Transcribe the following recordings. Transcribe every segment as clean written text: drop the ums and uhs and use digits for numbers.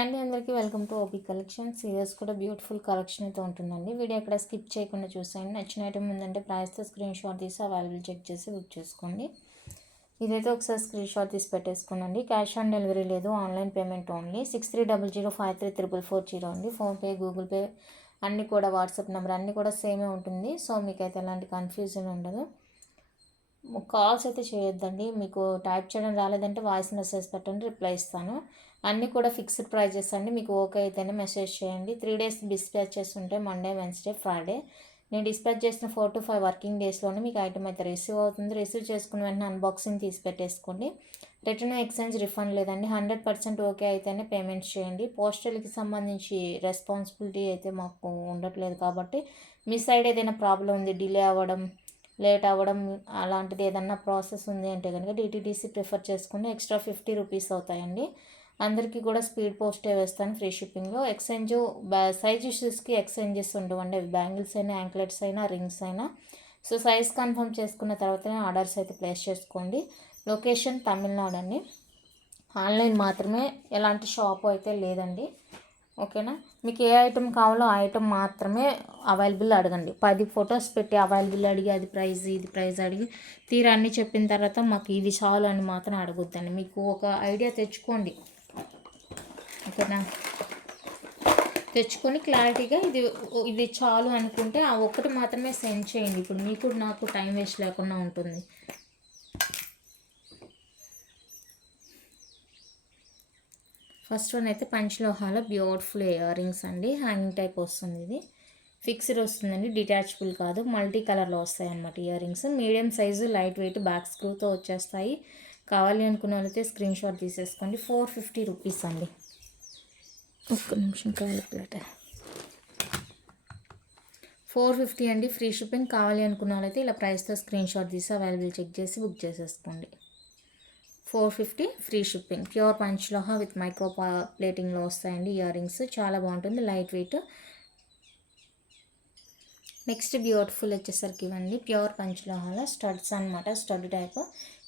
And అందరికీ welcome to OP collections. ఈరోజు కూడా బ్యూటిఫుల్ కలెక్షన్ అయితే ఉంటుందండి. వీడియో ఎక్కడ స్కిప్ చేయకుండా చూసేయండి. నచ్చిన ఐటమ్ ఉందంటే ప్రైస్తో స్క్రీన్ షాట్ తీసి అవైలబుల్ చెక్ చేసి బుక్ చేసుకోండి. ఇదైతే ఒకసారి స్క్రీన్ షాట్ తీసి పెట్టేసుకోండి. క్యాష్ ఆన్ డెలివరీ లేదు, ఆన్లైన్ పేమెంట్ ఓన్లీ. 6300533440 అండి. ఫోన్పే, గూగుల్ పే అన్నీ కూడా, వాట్సాప్ నెంబర్ అన్నీ కూడా సేమే ఉంటుంది. సో మీకైతే ఎలాంటి కన్ఫ్యూజన్ ఉండదు. కాల్స్ అయితే చేయొద్దండి. మీకు టైప్ చేయడం రాలేదంటే వాయిస్ మెసేజ్ పెట్టండి, రిప్లై ఇస్తాను. అన్నీ కూడా ఫిక్స్డ్ ప్రైజెస్ అండి. మీకు ఓకే అయితేనే మెసేజ్ చేయండి. 3 days డిస్పాచెస్ ఉంటాయి, మండే, వెన్స్డే, ఫ్రైడే. నేను డిస్పాచ్ చేసిన 4 to 5 వర్కింగ్ డేస్లోనే మీకు ఐటమ్ అయితే రిసీవ్ అవుతుంది. రిసీవ్ చేసుకున్న వెంటనే అన్బాక్సింగ్ తీసి పెట్టేసుకోండి. రిటర్న్, ఎక్స్చేంజ్, రిఫండ్ లేదండి. 100% ఓకే అయితేనే పేమెంట్స్ చేయండి. పోస్టల్కి సంబంధించి రెస్పాన్సిబిలిటీ అయితే మాకు ఉండట్లేదు కాబట్టి మీ సైడ్ ఏదైనా ప్రాబ్లం ఉంది, డిలే అవ్వడం, లేట్ అవ్వడం అలాంటిది ఏదన్నా ప్రాసెస్ ఉంది అంటే కనుక డిటీడీసీ ప్రిఫర్ చేసుకుని ఎక్స్ట్రా 50 రూపీస్ అవుతాయండి. అందరికీ కూడా స్పీడ్ పోస్టే వేస్తాను ఫ్రీ షిప్పింగ్లో. ఎక్స్చేంజ్ సైజ్ ఇష్యూస్కి ఎక్స్చేంజెస్ ఉండవండి. అవి బ్యాంగిల్స్ అయినా, యాంక్లెట్స్ అయినా, రింగ్స్ అయినా. సో సైజ్ కన్ఫర్మ్ చేసుకున్న తర్వాతనే ఆర్డర్స్ అయితే ప్లేస్ చేసుకోండి. లొకేషన్ తమిళనాడు అండి. ఆన్లైన్ మాత్రమే, ఎలాంటి షాపు అయితే లేదండి. ఓకేనా. మీకు ఏ ఐటెం కావాలో ఆ ఐటెం మాత్రమే అవైలబుల్ అడగండి. 10 ఫొటోస్ పెట్టి అవైలబుల్ అడిగి అది ప్రైజ్ ఇది ప్రైజ్ అడిగి తీరా అన్నీ చెప్పిన తర్వాత మాకు ఇది చాలు అని మాత్రం అడగొద్దండి. మీకు ఒక ఐడియా తెచ్చుకోండి, ఓకేనా. తెచ్చుకొని క్లారిటీగా ఇది ఇది చాలు అనుకుంటే ఆ ఒక్కటి మాత్రమే సెండ్ చేయండి. ఇప్పుడు మీకు నాకు టైం వేస్ట్ లేకుండా ఉంటుంది. ఫస్ట్ వన్ అయితే పంచలోహాల బ్యూటిఫుల్ ఇయర్ రింగ్స్ అండి. హ్యాంగింగ్ టైప్ వస్తుంది. ఇది ఫిక్స్డ్ వస్తుందండి, డిటాచబుల్ కాదు. మల్టీ కలర్లో వస్తాయి అన్నమాట ear rings. Medium size, light weight, back స్క్రూతో వచ్చేస్తాయి. కావాలి అనుకున్న వాళ్ళైతే స్క్రీన్ షాట్ తీసేసుకోండి. 450 రూపీస్ అండి. ఒక్క నిమిషం క్యాలిక్యులేటర్. 450 అండి, ఫ్రీ షిప్పింగ్. కావాలి అనుకున్న వాళ్ళైతే ఇలా ప్రైస్తో స్క్రీన్ షాట్ తీసి అవైలబుల్ చెక్ చేసి బుక్ చేసేసుకోండి. 450 ఫ్రీ షిప్పింగ్. ప్యూర్ పంచలోహ విత్ మైక్రో ప్లేటింగ్లో వస్తాయండి ఇయర్ రింగ్స్. చాలా బాగుంటుంది, లైట్ వెయిట్. నెక్స్ట్ బ్యూటిఫుల్ వచ్చేసరికి ఇవ్వండి ప్యూర్ పంచలోహాల స్టడ్స్ అనమాట. స్టడ్ టైప్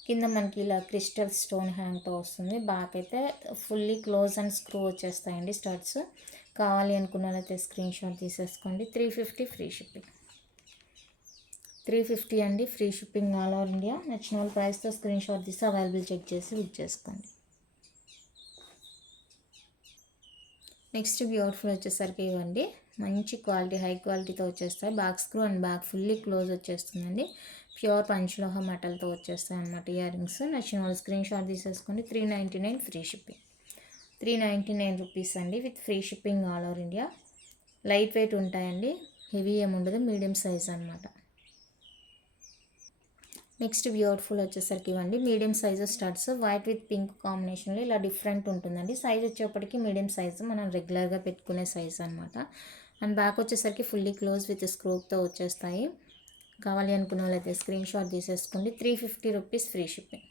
కింద మనకి ఇలా క్రిస్టల్ స్టోన్ హ్యాంగ్తో వస్తుంది. బ్యాక్ అయితే ఫుల్లీ క్లోజ్ అండ్ స్క్రూ వచ్చేస్తాయండి స్టడ్స్. కావాలి అనుకున్న వాళ్ళైతే స్క్రీన్ షాట్ తీసేసుకోండి. 350 ఫ్రీ షిప్పింగ్. 350 అండి, free shipping all over India. నచ్చిన వాళ్ళ ప్రైస్తో స్క్రీన్ షాట్ తీసి అవైలబుల్ చెక్ చేసి బుక్ చేసుకోండి. నెక్స్ట్ బ్యూటిఫుల్ వచ్చేసరికి ఇవ్వండి మంచి క్వాలిటీ, హై క్వాలిటీతో వచ్చేస్తాయి. Back screw and back fully close వచ్చేస్తుందండి. ప్యూర్ పంచలోహ మెటల్తో వచ్చేస్తాయి అన్నమాట ఇయర్ రింగ్స్. నచ్చిన వాళ్ళు స్క్రీన్ షాట్ తీసేసుకోండి. 399 ఫ్రీ షిప్పింగ్. 399 రూపీస్ అండి, with free shipping all over India. Light weight ఉంటాయండి, హెవీ ఏముండదు, మీడియం సైజ్ అనమాట. నెక్స్ట్ బ్యూటిఫుల్ వచ్చేసరికి ఇవ్వండి medium size studs, white with pink కాంబినేషన్లో ఇలా డిఫరెంట్ ఉంటుందండి. సైజ్ వచ్చేప్పటికి మీడియం సైజు, మనం రెగ్యులర్గా పెట్టుకునే సైజ్ అనమాట. అండ్ బ్యాక్ వచ్చేసరికి ఫుల్లీ క్లోజ్ విత్ స్క్రూప్తో వచ్చేస్తాయి. కావాలి అనుకున్న వాళ్ళైతే స్క్రీన్ షాట్ తీసేసుకోండి. 350 రూపీస్ ఫ్రీ షిప్పింగ్.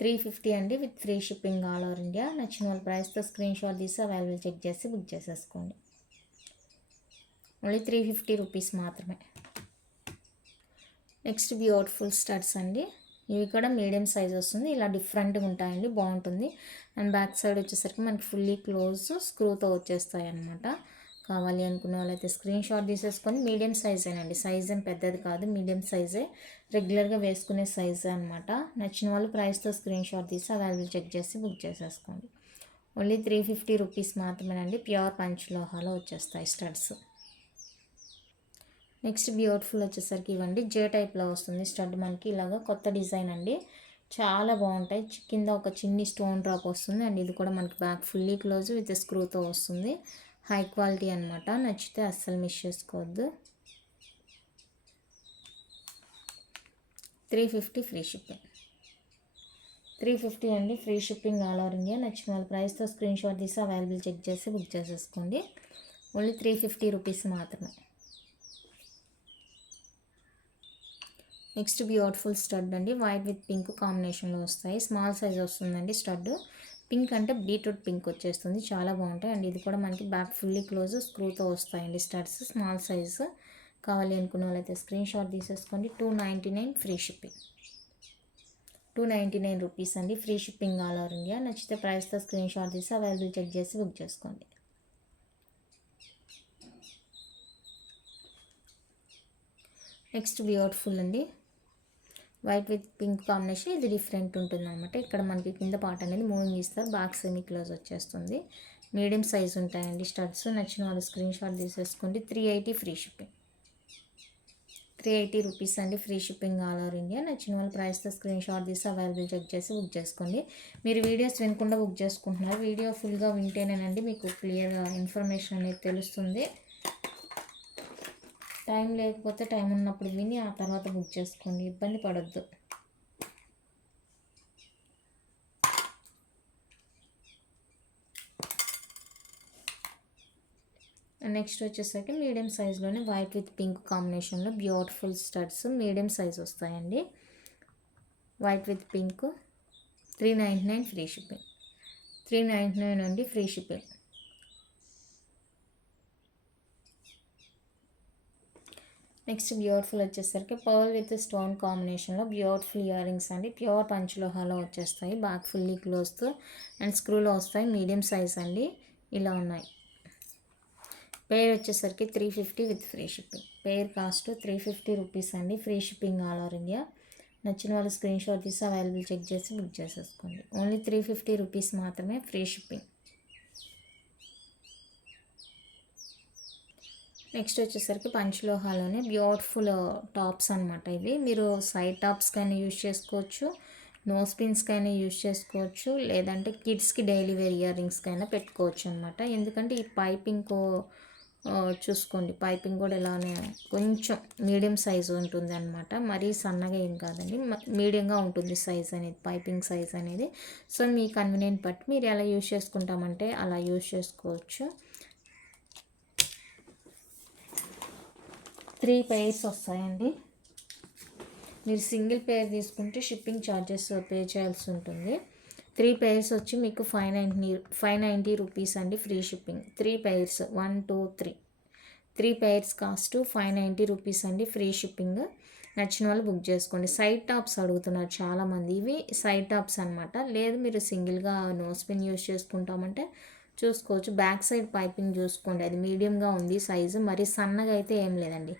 350 అండి, with free shipping all over India. నచ్చిన వాళ్ళ ప్రైస్తో స్క్రీన్ షాట్ తీసి అవైలబుల్ చెక్ చేసి బుక్ చేసేసుకోండి. ఓన్లీ 350 రూపీస్ మాత్రమే. నెక్స్ట్ బ్యూటిఫుల్ స్టడ్స్ అండి. ఇవి కూడా మీడియం సైజ్ వస్తుంది, ఇలా డిఫరెంట్గా ఉంటాయండి, బాగుంటుంది. అండ్ బ్యాక్ సైడ్ వచ్చేసరికి మనకి ఫుల్లీ క్లోజ్ స్క్రూతో వచ్చేస్తాయి అన్నమాట. కావాలి అనుకున్న వాళ్ళైతే స్క్రీన్ షాట్ తీసేసుకొని, మీడియం సైజేనండి, సైజ్ ఏం పెద్దది కాదు, మీడియం సైజే, రెగ్యులర్గా వేసుకునే సైజే అనమాట. నచ్చిన వాళ్ళు ప్రైస్తో స్క్రీన్ షాట్ తీసి అవైలబుల్ చెక్ చేసి బుక్ చేసేసుకోండి. ఓన్లీ 350 రూపీస్ మాత్రమేనండి. ప్యూర్ పంచలోహాలో వచ్చేస్తాయి స్టడ్స్. నెక్స్ట్ బ్యూటిఫుల్ వచ్చేసరికి ఇవ్వండి జే టైప్లో వస్తుంది స్టడ్. మనకి ఇలాగ కొత్త డిజైన్ అండి, చాలా బాగుంటాయి. కింద ఒక చిన్ని స్టోన్ డ్రాప్ వస్తుంది. అండ్ ఇది కూడా మనకి బ్యాక్ ఫుల్లీ క్లోజ్ విత్ స్క్రూతో వస్తుంది. హై క్వాలిటీ అనమాట. నచ్చితే అస్సలు మిస్ చేసుకోవద్దు. 350 ఫ్రీ షిప్పింగ్. 350 అండి, free shipping all over India. నచ్చిన వాళ్ళ ప్రైస్తో స్క్రీన్ షాట్ తీసి అవైలబుల్ చెక్ చేసి బుక్ చేసేసుకోండి. ఓన్లీ 350 రూపీస్ మాత్రమే. నెక్స్ట్ బ్యూటిఫుల్ స్టడ్ అండి, వైట్ విత్ పింక్ కాంబినేషన్లో వస్తాయి. స్మాల్ సైజ్ వస్తుందండి స్టడ్. పింక్ అంటే బీట్రూట్ పింక్ వచ్చేస్తుంది, చాలా బాగుంటాయి. అండ్ ఇది కూడా మనకి బ్యాక్ ఫుల్లీ క్లోజ్ స్క్రూతో వస్తాయండి స్టడ్స్. Small size. కావాలి అనుకున్న వాళ్ళైతే స్క్రీన్ షాట్ తీసేసుకోండి. 299 ఫ్రీ షిప్పింగ్. 299 రూపీస్ అండి. Free shipping all over India. నచ్చితే ప్రైస్తో స్క్రీన్ షాట్ తీసి అవైలబుల్ చెక్ చేసి బుక్ చేసుకోండి. నెక్స్ట్ బ్యూటిఫుల్ అండి, వైట్ విత్ పింక్ కాంబినేషన్. ఇది డిఫరెంట్ ఉంటుంది అనమాట. ఇక్కడ మనకి కింద పార్ట్ అనేది మూవింగ్ ఇస్తారు, బ్యాక్ సెమీ క్లోజ్ వచ్చేస్తుంది. మీడియం సైజ్ ఉంటాయండి స్టడ్స్. నచ్చిన వాళ్ళు స్క్రీన్ షాట్ తీసేసుకోండి. 380 ఫ్రీ షిప్పింగ్. 380 రూపీస్ అండి. Free shipping all over India. నచ్చిన వాళ్ళు ప్రైస్తో స్క్రీన్ షాట్ తీసి అవైలబుల్ చెక్ చేసి బుక్ చేసుకోండి. మీరు వీడియోస్ వినకుండా బుక్ చేసుకుంటున్నారు, వీడియో ఫుల్గా వింటేనేనండి మీకు క్లియర్గా ఇన్ఫర్మేషన్ అనేది తెలుస్తుంది. టైం లేకపోతే టైం ఉన్నప్పుడు విని ఆ తర్వాత బుక్ చేసుకోండి, ఇబ్బంది పడొద్దు. నెక్స్ట్ వచ్చేసరికి మీడియం సైజ్లోనే వైట్ విత్ పింక్ కాంబినేషన్లో బ్యూటిఫుల్ స్టడ్స్ మీడియం సైజ్ వస్తాయండి. White with pink 399 free shipping. 399 అండి ఫ్రీ షిప్పింగ్. నెక్స్ట్ బ్యూటిఫుల్ వచ్చేసరికి పర్ల్ విత్ స్టోన్ కాంబినేషన్లో బ్యూటిఫుల్ ఇయర్ రింగ్స్ అండి. ప్యూర్ పంచలోహాలో వచ్చేస్తాయి, బ్యాక్ ఫుల్లీ క్లోజ్తో అండ్ స్క్రూలో వస్తాయి. మీడియం సైజ్ అండి, ఇలా ఉన్నాయి. పేర్ వచ్చేసరికి 350 with free shipping. Pair cost 350 rupees అండి. Free shipping all over India. నచ్చిన వాళ్ళు స్క్రీన్ షాట్ తీసి అవైలబుల్ చెక్ చేసి బుక్ చేసేసుకోండి. ఓన్లీ 350 రూపీస్ మాత్రమే ఫ్రీ షిప్పింగ్. నెక్స్ట్ వచ్చేసరికి పంచలోహాలోనే బ్యూటిఫుల్ టాప్స్ అనమాట. ఇవి మీరు సైడ్ టాప్స్కైనా యూజ్ చేసుకోవచ్చు, నోస్ పిన్స్కైనా యూజ్ చేసుకోవచ్చు, లేదంటే కిడ్స్కి డైలీ వేర్ ఇయర్ రింగ్స్కైనా పెట్టుకోవచ్చు అనమాట. ఎందుకంటే ఈ పైపింగ్ చూసుకోండి, పైపింగ్ కూడా ఇలానే కొంచెం మీడియం సైజు ఉంటుంది అనమాట. మరీ సన్నగా ఏం కాదండి, మీడియంగా ఉంటుంది సైజ్ అనేది, పైపింగ్ సైజ్ అనేది. సో మీ కన్వీనియంట్ బట్టి మీరు ఎలా యూజ్ చేసుకుంటామంటే అలా యూజ్ చేసుకోవచ్చు. 3 pairs వస్తాయండి. మీరు సింగిల్ పేర్ తీసుకుంటే షిప్పింగ్ ఛార్జెస్ పే చేయాల్సి ఉంటుంది. 3 pairs వచ్చి మీకు 590 రూపీస్ అండి free shipping. 3 pairs 1 2 3 3 pairs cost 590 rupees అండి ఫ్రీ షిప్పింగ్. నచ్చిన వాళ్ళు బుక్ చేసుకోండి. సైడ్ టాప్స్ అడుగుతున్నారు చాలామంది, ఇవి సైడ్ టాప్స్ అనమాట. లేదు మీరు సింగిల్గా నోస్ పిన్ యూజ్ చేసుకుంటామంటే చూసుకోవచ్చు. బ్యాక్ సైడ్ పైపింగ్ చూసుకోండి, అది మీడియంగా ఉంది సైజు, మరి సన్నగా అయితే ఏం లేదండి,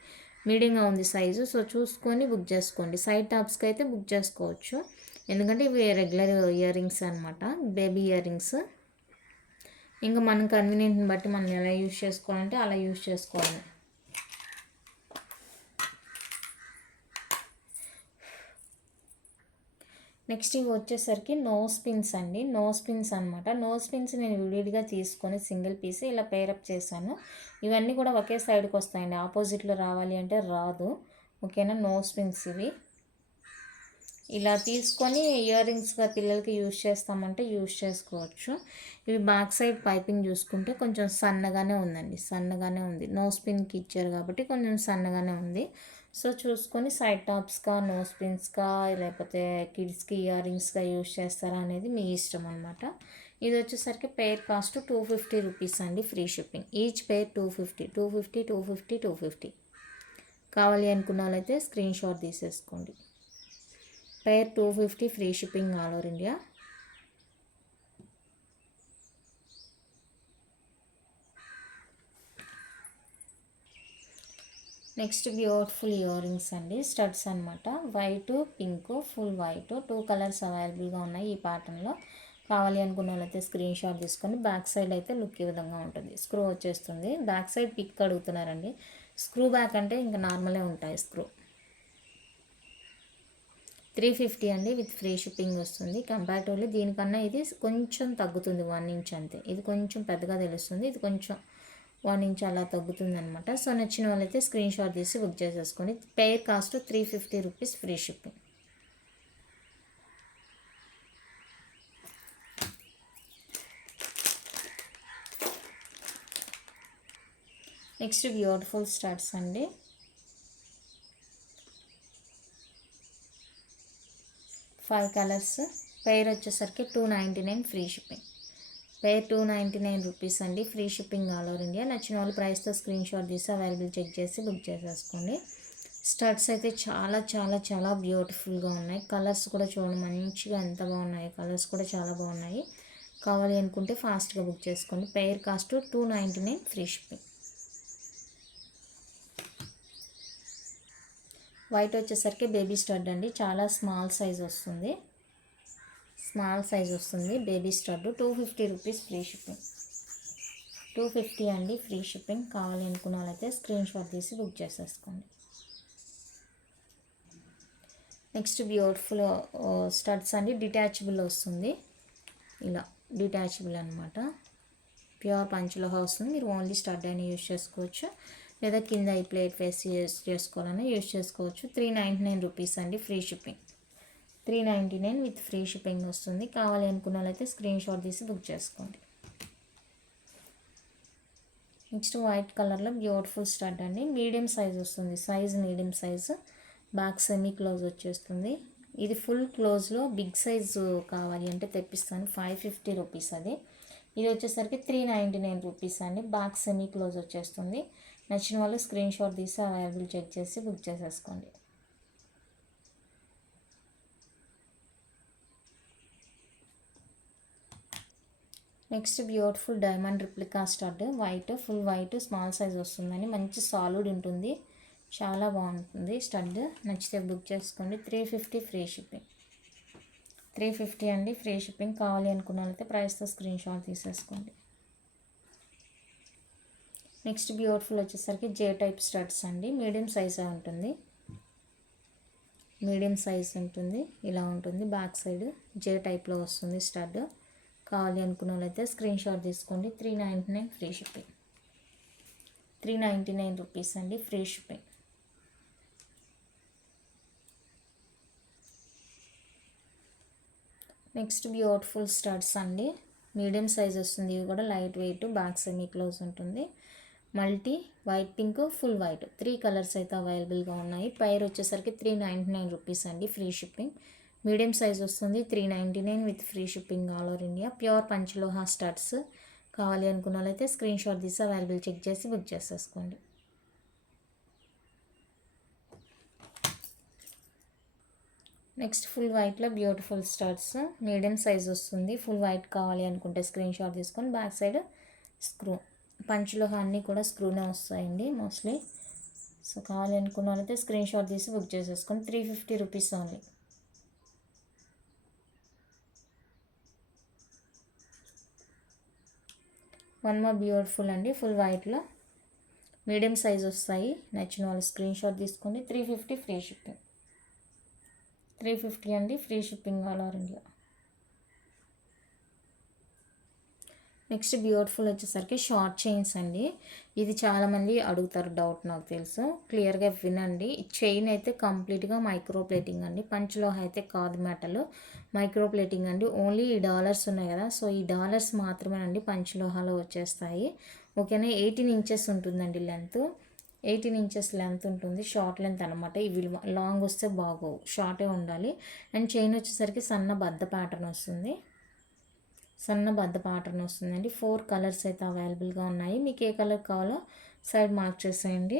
మీడియంగా ఉంది సైజు. సో చూసుకొని బుక్ చేసుకోండి. సైడ్ టాప్స్కి అయితే బుక్ చేసుకోవచ్చు, ఎందుకంటే ఇవి రెగ్యులర్ ఇయర్ రింగ్స్ అనమాట, బేబీ ఇయర్ రింగ్స్. ఇంకా మనం కన్వీనియంట్ని బట్టి మనం ఎలా యూజ్ చేసుకోవాలంటే అలా యూజ్ చేసుకోవాలి. నెక్స్ట్ ఇవి వచ్చేసరికి నోస్ పిన్స్ అండి. నోస్ పిన్స్ అనమాట. నోస్ పిన్స్ నేను విడిగా తీసుకొని సింగిల్ పీస్ ఇలా పేరప్ చేశాను. ఇవన్నీ కూడా ఒకే సైడ్కి వస్తాయండి, ఆపోజిట్లో రావాలి అంటే రాదు. ఓకేనా, నోస్ పిన్స్ ఇవి ఇలా తీసుకొని ఇయర్ రింగ్స్గా పిల్లలకి యూజ్ చేస్తామంటే యూజ్ చేసుకోవచ్చు. ఇవి బ్యాక్ సైడ్ పైపింగ్ చూసుకుంటే కొంచెం సన్నగానే ఉందండి, సన్నగానే ఉంది. నోస్ పిన్కి ఇచ్చారు కాబట్టి కొంచెం సన్నగానే ఉంది. సో చూసుకొని సైడ్ టాప్స్గా, నోస్ పిన్స్గా, లేకపోతే కిడ్స్కి ఇయర్ రింగ్స్గా యూజ్ చేస్తారా అనేది మీ ఇష్టం అనమాట. ఇది వచ్చేసరికి పేర్ కాస్ట్ 250 రూపీస్ అండి ఫ్రీ షిప్పింగ్. ఈచ్ పేర్ 250 250 250 250. కావాలి అనుకున్న వాళ్ళైతే స్క్రీన్ షాట్ తీసేసుకోండి. పేర్ 250 free shipping all over India. Next beautiful ear rings అండి, స్టడ్స్ అనమాట. White pink, full white 2 colours అవైలబుల్గా ఉన్నాయి ఈ ప్యాటర్న్లో. కావాలి అనుకున్న వాళ్ళైతే స్క్రీన్ షాట్ తీసుకొని. బ్యాక్ సైడ్ అయితే లుక్ ఈ విధంగా ఉంటుంది, స్క్రూ వచ్చేస్తుంది. బ్యాక్ సైడ్ పిక్ అడుగుతున్నారండి. స్క్రూ బ్యాక్ అంటే ఇంకా నార్మలే ఉంటాయి స్క్రూ. 350 అండి విత్ ఫ్రీ షిప్పింగ్ వస్తుంది. కంపారిటివ్లీ దీనికన్నా ఇది కొంచెం తగ్గుతుంది, 1 ఇంచ్ అంతే. ఇది కొంచెం పెద్దగా తెలుస్తుంది, ఇది కొంచెం 1 ఇంచ్ అలా తగ్గుతుంది అనమాట. సో నచ్చిన వాళ్ళైతే స్క్రీన్ షాట్ తీసి బుక్ చేసేసుకోండి. Pair cost 350 rupees free shipping. Next beautiful studs అండి. Five colours. పేర్ వచ్చేసరికి 299 ఫ్రీ షిప్పింగ్. పేర్ 299 రూపీస్ అండి free shipping all over India. నచ్చిన వాళ్ళు ప్రైస్తో స్క్రీన్ షాట్ తీసి అవైలబుల్ చెక్ చేసి బుక్ చేసేసుకోండి. స్టడ్స్ అయితే చాలా చాలా చాలా బ్యూటిఫుల్గా ఉన్నాయి. కలర్స్ కూడా చూడండి మంచిగా ఎంత బాగున్నాయి. కలర్స్ కూడా చాలా బాగున్నాయి. కావాలి అనుకుంటే ఫాస్ట్గా బుక్ చేసుకోండి. Pair cost 299 free shipping. White వచ్చేసరికి బేబీ స్టడ్ అండి. చాలా స్మాల్ సైజ్ వస్తుంది. Baby stud 250 rupees free shipping. 250 అండి ఫ్రీ షిప్పింగ్. కావాలి అనుకున్న వాళ్ళైతే స్క్రీన్ షాట్ తీసి బుక్ చేసేసుకోండి. నెక్స్ట్ బ్యూటిఫుల్ స్టడ్స్ అండి. డిటాచబుల్ వస్తుంది. ఇలా డిటాచబుల్ అనమాట. ప్యూర్ పంచలోహ వస్తుంది. మీరు ఓన్లీ స్టడ్ అయినా యూజ్ చేసుకోవచ్చు, లేదా కింద ఈ ప్లేట్ వేసి యూజ్ చేసుకోవాలన్నా యూజ్ చేసుకోవచ్చు. 399 రూపీస్ అండి free shipping. 399 with free shipping వస్తుంది. కావాలి అనుకున్న వాళ్ళైతే స్క్రీన్ షాట్ తీసి బుక్ చేసుకోండి. నెక్స్ట్ వైట్ కలర్లో బ్యూటిఫుల్ స్టడ్ అండి. మీడియం సైజ్ వస్తుంది. Medium size. Back semi close వచ్చేస్తుంది. ఇది ఫుల్ క్లోజ్లో బిగ్ సైజు కావాలి అంటే తెప్పిస్తాను. 550 రూపీస్ అది. ఇది వచ్చేసరికి 399 రూపీస్ అండి. బ్యాక్ సెమీ క్లోజ్ వచ్చేస్తుంది. నచ్చిన వాళ్ళు స్క్రీన్ షాట్ తీసి అవైలబుల్ చెక్ చేసి బుక్ చేసేసుకోండి. Next beautiful diamond replica stud. White, full white, small size వస్తుందని. మంచి సాలిడ్ ఉంటుంది. చాలా బాగుంటుంది స్టడ్. నచ్చితే బుక్ చేసుకోండి. 350 ఫ్రీ షిప్పింగ్. 350 అండి ఫ్రీ షిప్పింగ్. కావాలి అనుకున్న వాళ్ళైతే ప్రైస్తో స్క్రీన్ షాట్ తీసేసుకోండి. నెక్స్ట్ బ్యూటిఫుల్ వచ్చేసరికి జే టైప్ స్టడ్స్ అండి. మీడియం సైజ్ ఉంటుంది. ఇలా ఉంటుంది. బ్యాక్ సైడ్ జే టైప్లో వస్తుంది స్టడ్. కావాలి అనుకున్న వాళ్ళైతే స్క్రీన్ షాట్ తీసుకోండి. 399 ఫ్రీ షిప్పింగ్. 399 రూపీస్ అండి free shipping. Next beautiful studs అండి. మీడియం సైజ్ వస్తుంది. ఇవి కూడా light weight. Back semi close ఉంటుంది. Multi white, pink, full white 3 colours అయితే అవైలబుల్గా ఉన్నాయి. పైర్ వచ్చేసరికి 399 రూపీస్ అండి ఫ్రీ షిప్పింగ్. మీడియం సైజ్ వస్తుంది. 399 with free shipping all over India. Pure పంచలోహ స్టడ్స్. కావాలి అనుకున్న వాళ్ళైతే స్క్రీన్ షాట్ తీసి అవైలబుల్ చెక్ చేసి బుక్ చేసేసుకోండి. నెక్స్ట్ ఫుల్ వైట్లో బ్యూటిఫుల్ స్టడ్స్. మీడియం సైజ్ వస్తుంది. ఫుల్ వైట్ కావాలి అనుకుంటే స్క్రీన్ షాట్ తీసుకొని బ్యాక్ సైడ్ స్క్రూ. పంచలోహ అన్నీ కూడా స్క్రూనే వస్తాయండి మోస్ట్లీ. సో కావాలి అనుకున్న వాళ్ళైతే స్క్రీన్ షాట్ తీసి బుక్ చేసేసుకొని 350 rupees only. One more beautiful అండి. ఫుల్ వైట్లో మీడియం సైజ్ వస్తాయి. నచ్చిన వాళ్ళు స్క్రీన్ షాట్ తీసుకోండి. 350 ఫ్రీ షిప్పింగ్. 350 అండి free shipping all over India. Next beautiful వచ్చేసరికి షార్ట్ చైన్స్ అండి. ఇది చాలామంది అడుగుతారు, డౌట్ నాకు తెలుసు. క్లియర్గా వినండి. చైన్ అయితే కంప్లీట్గా మైక్రో ప్లేటింగ్ అండి. పంచలోహ అయితే కాదు, మెటల్ మైక్రో ప్లేటింగ్ అండి. ఓన్లీ ఈ డాలర్స్ ఉన్నాయి కదా, సో ఈ డాలర్స్ మాత్రమే అండి పంచలోహాలో వచ్చేస్తాయి. ఓకేనా. 18 ఇంచెస్ ఉంటుందండి లెంత్. 18 ఇంచెస్ లెంత్ ఉంటుంది. షార్ట్ లెంత్ అనమాట. ఇవి లాంగ్ వస్తే బాగోవు, షార్టే ఉండాలి. అండ్ చైన్ వచ్చేసరికి సన్న బద్ద ప్యాటర్న్ వస్తుంది. వస్తుందండి. 4 కలర్స్ అయితే అవైలబుల్గా ఉన్నాయి. మీకు ఏ కలర్ కావాలో సైడ్ మార్క్ చేసేయండి.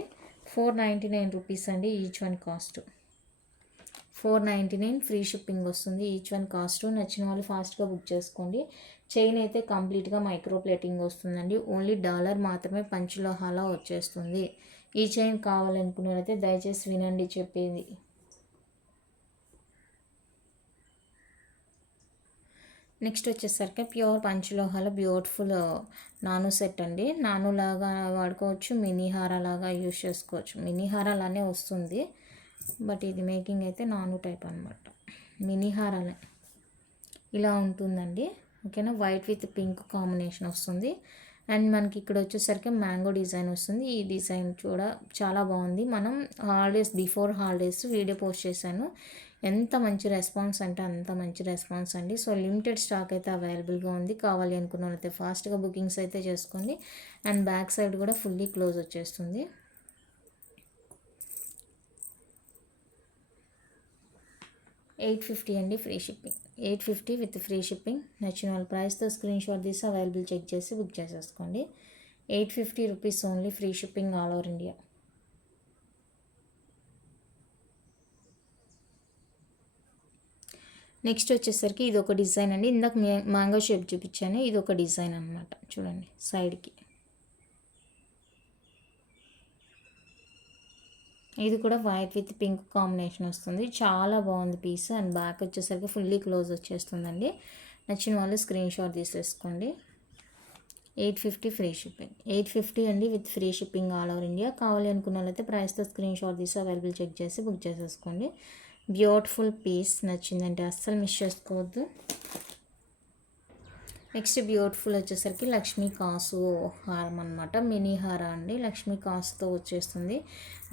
499 రూపీస్ అండి each one cost. 499 free shipping వస్తుంది ఈచ్ వన్ కాస్ట్. నచ్చిన వాళ్ళు ఫాస్ట్గా బుక్ చేసుకోండి. చైన్ అయితే కంప్లీట్గా మైక్రో ప్లేటింగ్ వస్తుందండి. ఓన్లీ డాలర్ మాత్రమే పంచలోహాలో వచ్చేస్తుంది. ఈ చైన్ కావాలనుకున్నట్లయితే దయచేసి వినండి చెప్పేది. నెక్స్ట్ వచ్చేసరికి ప్యూర్ పంచలోహాలో బ్యూటిఫుల్ నాను సెట్ అండి. నాను లాగా వాడుకోవచ్చు, మినీ హారా లాగా యూజ్ చేసుకోవచ్చు. మినీ హారా లానే వస్తుంది, బట్ ఇది మేకింగ్ అయితే నాను టైప్ అనమాట. మినీ హారాలే ఇలా ఉంటుందండి. ఓకేనా. వైట్ విత్ పింక్ కాంబినేషన్ వస్తుంది. అండ్ మనకి ఇక్కడ వచ్చేసరికి మ్యాంగో డిజైన్ వస్తుంది. ఈ డిజైన్ కూడా చాలా బాగుంది. మనం బిఫోర్ హాలిడేస్ వీడియో పోస్ట్ చేశాను. ఎంత మంచి రెస్పాన్స్ అంటే అంత మంచి రెస్పాన్స్ అండి. సో లిమిటెడ్ స్టాక్ అయితే అవైలబుల్గా ఉంది. కావాలి అనుకున్న వాళ్ళైతే ఫాస్ట్గా బుకింగ్స్ అయితే చేసుకోండి. అండ్ బ్యాక్ సైడ్ కూడా ఫుల్లీ క్లోజ్ వచ్చేస్తుంది. $850 అండి free shipping. 850 with free shipping. నచ్చిన వాళ్ళ ప్రైస్తో స్క్రీన్ షాట్ తీసి అవైలబుల్ చెక్ చేసి బుక్ చేసేసుకోండి. 850 rupees only free shipping all over India. Next వచ్చేసరికి ఇది ఒక డిజైన్ అండి. ఇందాక మ్యాంగో షేప్ చూపించాను, ఇది ఒక డిజైన్ అనమాట. చూడండి సైడ్కి, ఇది కూడా వైట్ విత్ పింక్ కాంబినేషన్ వస్తుంది. చాలా బాగుంది పీస్. అండ్ బ్యాక్ వచ్చేసరికి ఫుల్లీ క్లోజ్ వచ్చేస్తుందండి. నచ్చిన వాళ్ళు స్క్రీన్ షాట్ తీసేసుకోండి. 850 ఫ్రీ షిప్పింగ్. 850 అండి with free shipping all over India. కావాలి అనుకున్న వాళ్ళైతే ప్రైస్తో స్క్రీన్ షాట్ తీసి అవైలబుల్ చెక్ చేసి బుక్ చేసేసుకోండి. బ్యూటిఫుల్ పీస్, నచ్చిందంటే అస్సలు మిస్ చేసుకోవద్దు. నెక్స్ట్ బ్యూటిఫుల్ వచ్చేసరికి లక్ష్మీ కాసు హారం అనమాట. మినీ హార అండి, లక్ష్మీ కాసుతో వచ్చేస్తుంది.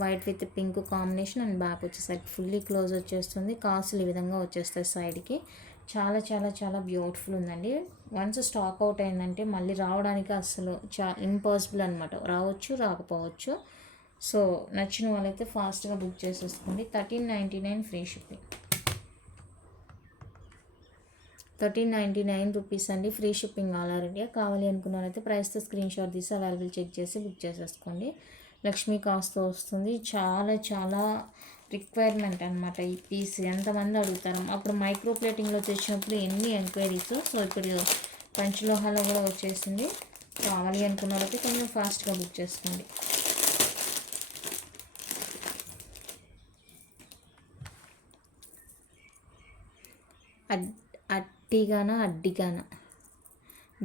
White with pink combination and back వచ్చేసరికి ఫుల్లీ క్లోజ్ వచ్చేస్తుంది. కాసులు ఈ విధంగా వచ్చేస్తాయి సైడ్కి. చాలా చాలా చాలా బ్యూటిఫుల్ ఉందండి. వన్స్ స్టాక్ అవుట్ అయిందంటే మళ్ళీ రావడానికి అసలు ఇంపాసిబుల్ అనమాట. రావచ్చు రాకపోవచ్చు. సో నచ్చిన వాళ్ళైతే ఫాస్ట్గా బుక్ చేసేసుకోండి. 1399 ఫ్రీ షిప్పింగ్. 1399 రూపీస్ అండి, free shipping all over India. కావాలి అనుకున్న వాళ్ళైతే ప్రైస్తో స్క్రీన్ షాట్ తీసి అవైలబుల్ చెక్ చేసి బుక్ చేసేసుకోండి. లక్ష్మీ కాస్తో వస్తుంది. చాలా చాలా రిక్వైర్మెంట్ అనమాట ఈ పీస్. ఎంతమంది అడుగుతారు. అప్పుడు మైక్రో ప్లేటింగ్లో తెచ్చినప్పుడు ఎన్ని ఎంక్వైరీస్. సో ఇప్పుడు పంచలోహాలో కూడా వచ్చేసింది. కావాలి అనుకున్న వాళ్ళకి కొంచెం ఫాస్ట్గా బుక్ చేసుకోండి. అడ్డిగాన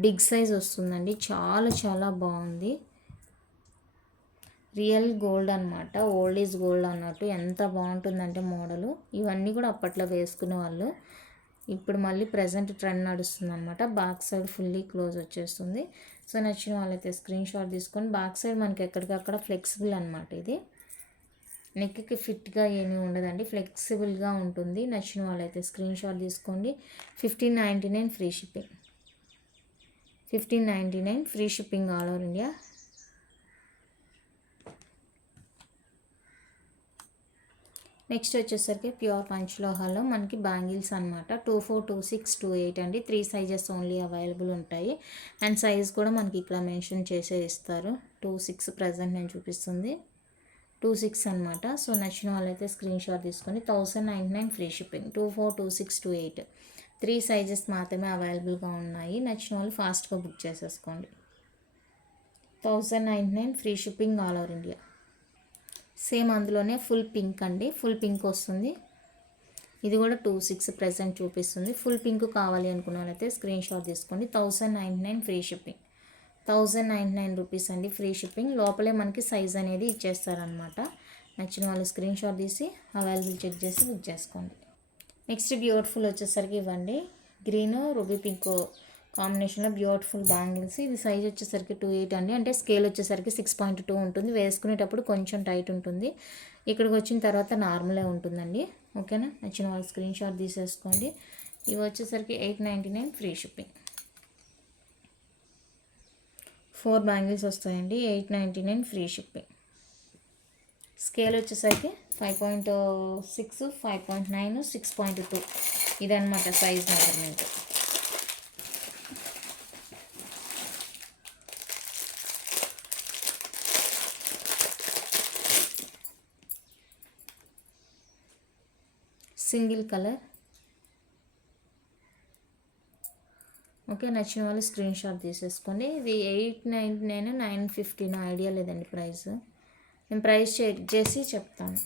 బిగ్ సైజ్ వస్తుందండి. చాలా చాలా బాగుంది. రియల్ గోల్డ్ అనమాట. ఓల్డ్ ఈజ్ గోల్డ్ అన్నట్టు ఎంత బాగుంటుందంటే మోడలు. ఇవన్నీ కూడా అప్పట్లో వేసుకునే వాళ్ళు. ఇప్పుడు మళ్ళీ ప్రజెంట్ ట్రెండ్ నడుస్తుంది అనమాట. బ్యాక్ సైడ్ ఫుల్లీ క్లోజ్ వచ్చేస్తుంది. సో నచ్చిన వాళ్ళైతే స్క్రీన్ షాట్ తీసుకొని, బ్యాక్ సైడ్ మనకి ఎక్కడికక్కడ ఫ్లెక్సిబుల్ అనమాట. ఇది నెక్కి ఫిట్గా ఏమీ ఉండదండి, ఫ్లెక్సిబుల్గా ఉంటుంది. నచ్చిన వాళ్ళైతే స్క్రీన్ షాట్ తీసుకోండి. 1599 free shipping. 1599 free shipping all over India. Next వచ్చేసరికి ప్యూర్ పంచలోహాలో మనకి బ్యాంగిల్స్ అనమాట. 24, 26, 28 అండి. 3 సైజెస్ ఓన్లీ అవైలబుల్ ఉంటాయి. అండ్ సైజ్ కూడా మనకి ఇక్కడ మెన్షన్ చేసే ఇస్తారు. 26 ప్రజెంట్ నేను చూపిస్తుంది 26 అనమాట. సో నచ్చిన వాళ్ళైతే స్క్రీన్ షాట్ తీసుకొని 1099 ఫ్రీ షిప్పింగ్. 24, 26, 28 3 సైజెస్ మాత్రమే అవైలబుల్గా ఉన్నాయి. నచ్చిన వాళ్ళు ఫాస్ట్గా బుక్ చేసేసుకోండి. 1099 free shipping all over India. Same అందులోనే ఫుల్ పింక్ అండి, ఫుల్ పింక్ వస్తుంది. ఇది కూడా 26 ప్రజెంట్ చూపిస్తుంది. ఫుల్ పింక్ కావాలి అనుకున్న వాళ్ళైతే స్క్రీన్ షాట్ తీసుకోండి. 1099 ఫ్రీ షిప్పింగ్. 1099 రూపీస్ అండి, ఫ్రీ షిప్పింగ్. లోపలే మనకి సైజ్ అనేది ఇచ్చేస్తారనమాట. నచ్చిన వాళ్ళు స్క్రీన్ షాట్ తీసి అవైలబుల్ చెక్ చేసి బుక్ చేసుకోండి. నెక్స్ట్ బ్యూటిఫుల్ వచ్చేసరికి ఇవ్వండి, గ్రీన్ రూబీ పింక్ కాంబినేషన్లో బ్యూటిఫుల్ బ్యాంగిల్స్. ఇది సైజ్ వచ్చేసరికి 28 అండి. అంటే స్కేల్ వచ్చేసరికి 6.2 ఉంటుంది. వేసుకునేటప్పుడు కొంచెం టైట్ ఉంటుంది. ఇక్కడికి వచ్చిన తర్వాత నార్మలే ఉంటుందండి. ఓకేనా. నచ్చిన వాళ్ళు స్క్రీన్ షాట్ తీసేసుకోండి. ఇవి వచ్చేసరికి 899 ఫ్రీ షిప్పింగ్. 4 బ్యాంగిల్స్ వస్తాయండి. 899 ఫ్రీ షిప్పింగ్. స్కేల్ వచ్చేసరికి 5.6, 5.9, 6.2 ఇదనమాట size measurement. Single colour. Okay. నచ్చిన వాళ్ళు స్క్రీన్ షాట్ తీసేసుకోండి. ఇది 899, 950 ఐడియా లేదండి ప్రైస్. నేను ప్రైస్ చెక్ చేసి చెప్తాను.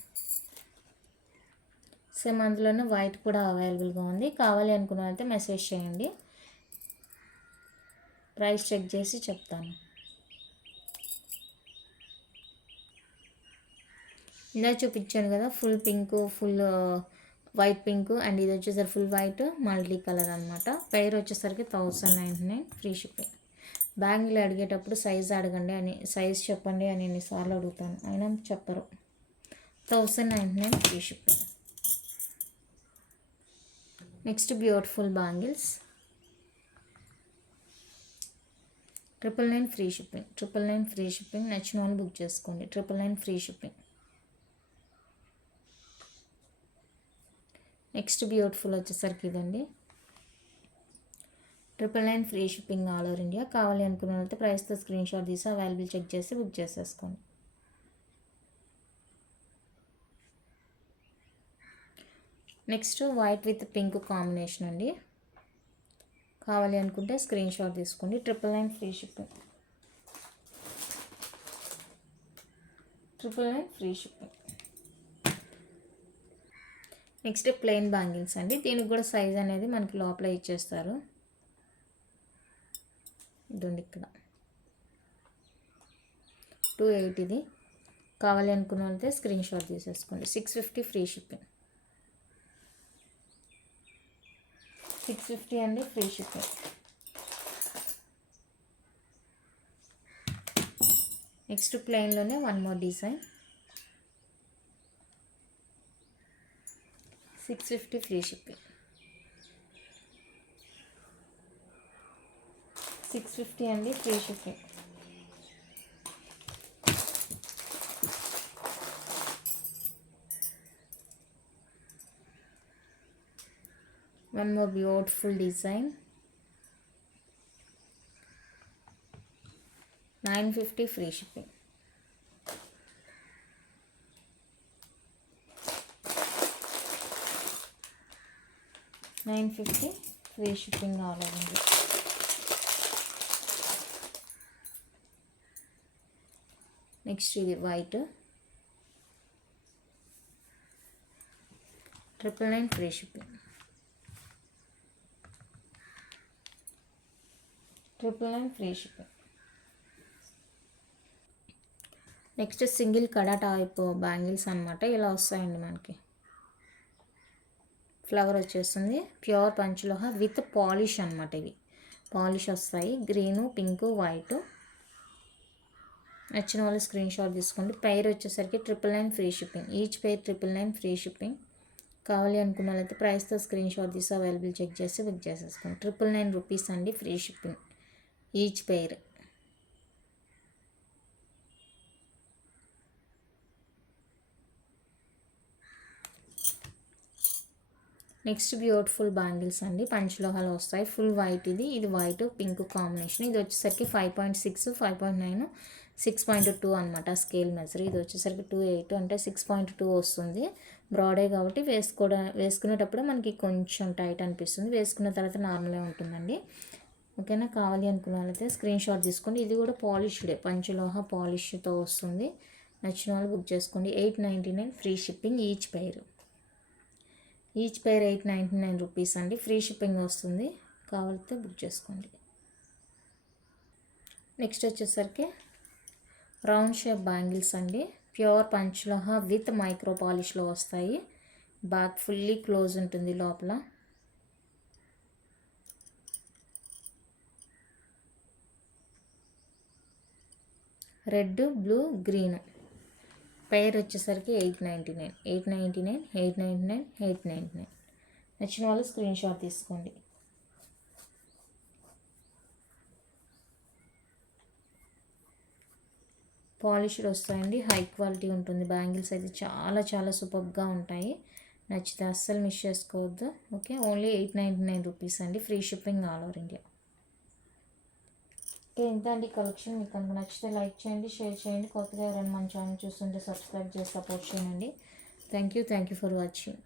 సేమ్ అందులోనే వైట్ కూడా అవైలబుల్గా ఉంది. కావాలి అనుకున్న అయితే మెసేజ్ చేయండి, ప్రైస్ చెక్ చేసి చెప్తాను. ఇందాక చూపించాను కదా full pink, full white pink, and ఇది వచ్చేసరికి ఫుల్ వైట్ మల్టీ కలర్ అనమాట. పెయిర్ వచ్చేసరికి 1099 ఫ్రీ షిప్పింగ్. బ్యాంగిల్ అడిగేటప్పుడు సైజ్ అడగండి అని, సైజ్ చెప్పండి అని ఎన్నిసార్లు అడుగుతాను, అయినా చెప్పరు. 1099 free shipping. Next beautiful bangles 999 free shipping. 999 free shipping. నచ్చిన వాళ్ళు బుక్ చేసుకోండి. 999 ఫ్రీ షిప్పింగ్. నెక్స్ట్ బ్యూటిఫుల్ వచ్చేసరికి ఇదండి, 999 free shipping all over India. కావాలి అనుకున్న వాళ్ళైతే ప్రైస్తో స్క్రీన్ షాట్ తీసి అవైలబుల్ చెక్ చేసి బుక్ చేసేసుకోండి. Next white with pink combination అండి. కావాలి అనుకుంటే స్క్రీన్ షాట్ తీసుకోండి. 999 free shipping. 999 free shipping. Next plain bangles అండి. దీనికి కూడా సైజ్ అనేది మనకి లోపల ఇచ్చేస్తారు. ఇదండి ఇక్కడ 280 ఇది. కావాలి అనుకున్న వాళ్ళైతే స్క్రీన్ షాట్ తీసేసుకోండి. 650 ఫ్రీ షిప్పింగ్. 650 అండి ఫ్రీ షిప్పింగ్. నెక్స్ట్ ప్లెయిన్లోనే one more design. 650 free shipping. 650 అండి free shipping. One more beautiful design. 950 free shipping. $950 free shipping all over India. Next ఇది white. 999 free shipping. 999 free shipping. Next single కడా type bangles అనమాట. ఇలా వస్తాయండి మనకి. Flower వచ్చేస్తుంది. Pure పంచలోహ with polish అనమాట. ఇవి పాలిష్ వస్తాయి. Green, pink, white. నచ్చిన వాళ్ళు స్క్రీన్ షాట్ తీసుకోండి. పెయిర్ వచ్చేసరికి 999 free shipping. Each pair 999 free shipping. కావాలి అనుకున్న వాళ్ళైతే ప్రైస్తో స్క్రీన్ షాట్ తీసి అవైలబుల్ చెక్ చేసి బుక్ చేసేసుకోండి. 999 రూపీస్ అండి free shipping each pair. Next beautiful bangles అండి. పంచలోహాలు వస్తాయి. ఫుల్ వైట్ ఇది. ఇది వైట్ పింక్ కాంబినేషన్. ఇది వచ్చేసరికి 5.6, 5.9, 6.2 అనమాట స్కేల్ మెజర్. ఇది వచ్చేసరికి 2.8 అంటే 6.2 వస్తుంది. బ్రాడే కాబట్టి వేసుకునేటప్పుడు మనకి కొంచెం టైట్ అనిపిస్తుంది. వేసుకున్న తర్వాత నార్మల్గా ఉంటుందండి. ఓకేనా. కావాలి అనుకున్న వాళ్ళైతే స్క్రీన్ షాట్ తీసుకోండి. ఇది కూడా పాలిష్డే, పంచలోహ పాలిష్తో వస్తుంది. నచ్చిన వాళ్ళు బుక్ చేసుకోండి. 899 free shipping each pair. Each pair 899 rupees అండి. ఫ్రీ షిప్పింగ్ వస్తుంది. కావాలితే బుక్ చేసుకోండి. నెక్స్ట్ వచ్చేసరికి రౌండ్ షేప్ బ్యాంగిల్స్ అండి. ప్యూర్ పంచలోహ విత్ మైక్రో పాలిష్లో వస్తాయి. బ్యాక్ ఫుల్లీ క్లోజ్ ఉంటుంది లోపల. Red, blue, green. పెయిర్ వచ్చేసరికి 899, 899, 899, 899. నచ్చిన వాళ్ళు స్క్రీన్ షాట్ తీసుకోండి. పాలిష్డ్ వస్తాయండి. హై క్వాలిటీ ఉంటుంది. బ్యాంగిల్స్ అయితే చాలా చాలా సూపర్గా ఉంటాయి. నచ్చితే అస్సలు మిస్ చేసుకోవద్దు. ఓకే. ఓన్లీ 899 రూపీస్ అండి. Free shipping all over India. Okay. ఇంత అండి కలెక్షన్. మీకు కనుక నచ్చితే లైక్ చేయండి, షేర్ చేయండి. కొత్తగా ఎవరైనా మన ఛానల్ చూస్తుంటే సబ్స్క్రైబ్ చేసి సపోర్ట్ చేయండి. Thank you for watching.